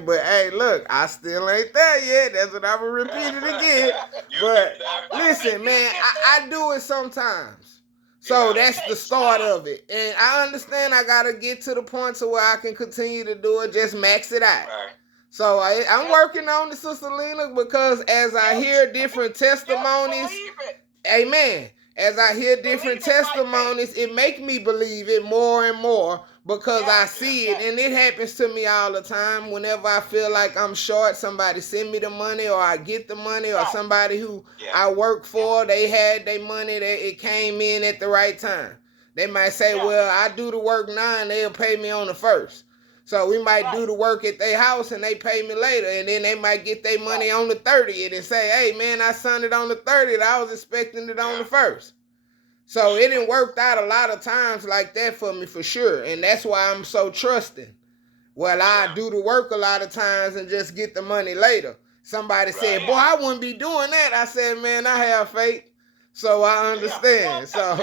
But hey, look, I still ain't there yet. That's what I'm gonna repeat it again. But listen, man, I do it sometimes. So that's the start of it. And I understand I gotta get to the point to where I can continue to do it, just max it out. So I'm working on it, Sister Lena, because as I hear different testimonies, amen. As I hear different testimonies, it makes me believe it more and more because I see it. And it happens to me all the time. Whenever I feel like I'm short, somebody send me the money or I get the money, or somebody who I work for, they had their money, it came in at the right time. They might say, well, I do the work now and they'll pay me on the 1st. So we might do the work at their house and they pay me later. And then they might get their money on the 30th and say, hey, man, I signed it on the 30th. I was expecting it on the 1st. So it didn't worked out a lot of times like that for me, for sure. And that's why I'm so trusting. Well, I do the work a lot of times and just get the money later. Somebody said, boy, I wouldn't be doing that. I said, man, I have faith. So I understand. So,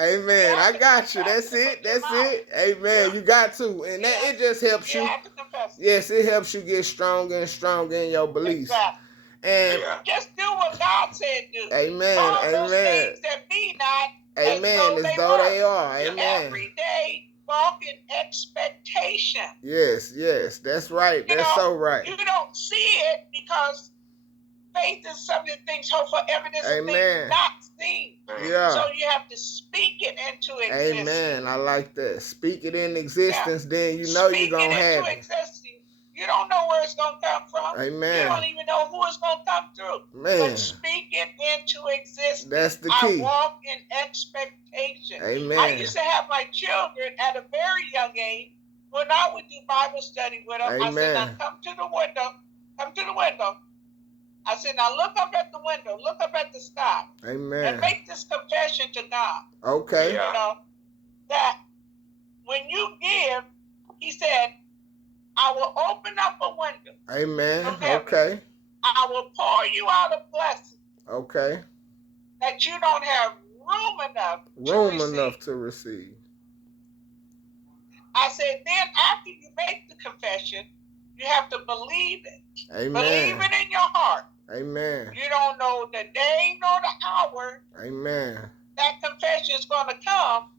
amen. I got you. That's it. That's it. Amen. You got to. And that it just helps you. Yes, it helps you get stronger and stronger in your beliefs. And just do what God said do. Amen. All amen. those things that be not, amen. As though they are. Amen. Every day walk in expectation. Yes, yes. That's right. That's so right. You don't see it because faith is something things hope for, evidence of things not seen. Yeah. So you have to speak it into existence. Amen. I like that. Speak it in existence, then you know you're going to have it. You don't know where it's going to come from. Amen. You don't even know who it's going to come through. Man. But speak it into existence. That's the key. I walk in expectation. Amen. I used to have my children at a very young age when I would do Bible study with them. Amen. I said, now come to the window. Come to the window. I said, now look up at the window. Look up at the sky. Amen. And make this confession to God. Okay. You know, that when you give, he said, I will open up a window. Amen. Okay. I will pour you out a blessing. Okay. That you don't have room enough to receive. I said, then after you make the confession, you have to believe it. Amen. Believe it in your heart. Amen. You don't know the day nor the hour. Amen. That confession is going to come,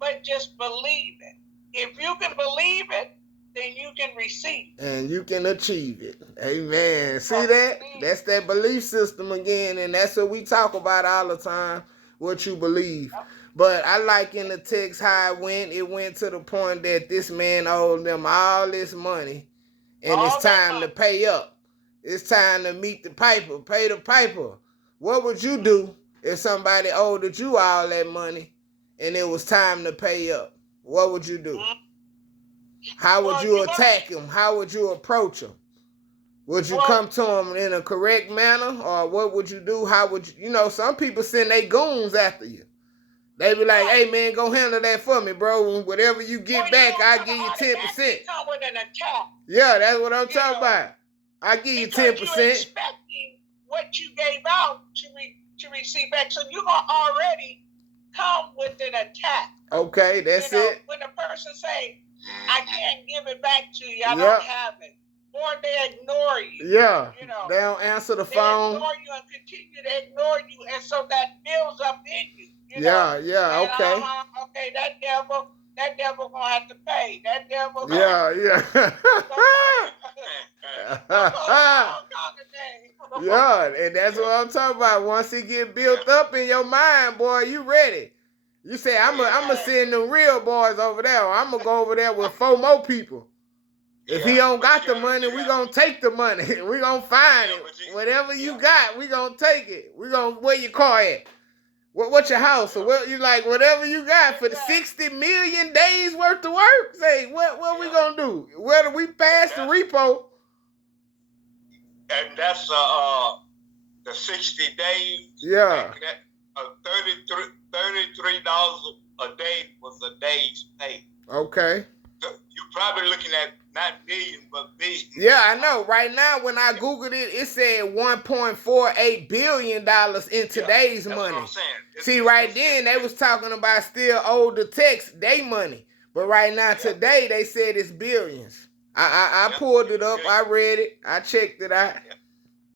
but just believe it. If you can believe it, then you can receive it. And you can achieve it. Amen. See that? That's that belief system again, and that's what we talk about all the time, what you believe. But I like in the text how it went to the point that this man owed them all this money, and it's time to pay up. It's time to meet the piper, pay the piper. What would you do if somebody owed you all that money and it was time to pay up? What would you do? How would you attack him? How would you approach him? Would you come to him in a correct manner? Or what would you do? How would you, some people send their goons after you. They be like, hey, man, go handle that for me, bro. Whatever you get back, I'll give you 10%. Come with an attack. Yeah, that's what I'm talking about. I give you 10%. You're expecting what you gave out to receive back. So you're going to already come with an attack. Okay, that's it. When a person say, I can't give it back to you, I don't have it. Or they ignore you. Yeah, they don't answer the phone. They ignore you and continue to ignore you. And so that builds up in you. Yeah, and, okay. Okay, that devil gonna have to pay. That devil. Yeah, and that's what I'm talking about. Once it get built up in your mind, boy, you ready. You say, I'm gonna send them real boys over there. Or I'm gonna go over there with 4 more people. If he don't got the money, we gonna take the money. We gonna find it. Whatever you got, we gonna take it. We gonna where your car at? What's your house? Or what you like? Whatever you got for the 60 million days worth of work. Say what we gonna do? Whether we pass the repo. And that's the 60 days. Yeah. $33 a day was a day's pay. Okay. So you're probably looking at not millions, but billions. Yeah, I know. Right now, when I Googled it, it said $1.48 billion in today's money. What I'm saying. See, right then, they was talking about still older text, they money. But right now, today, they said it's billions. I Yep. pulled it up. Good. I read it. I checked it out. Yep.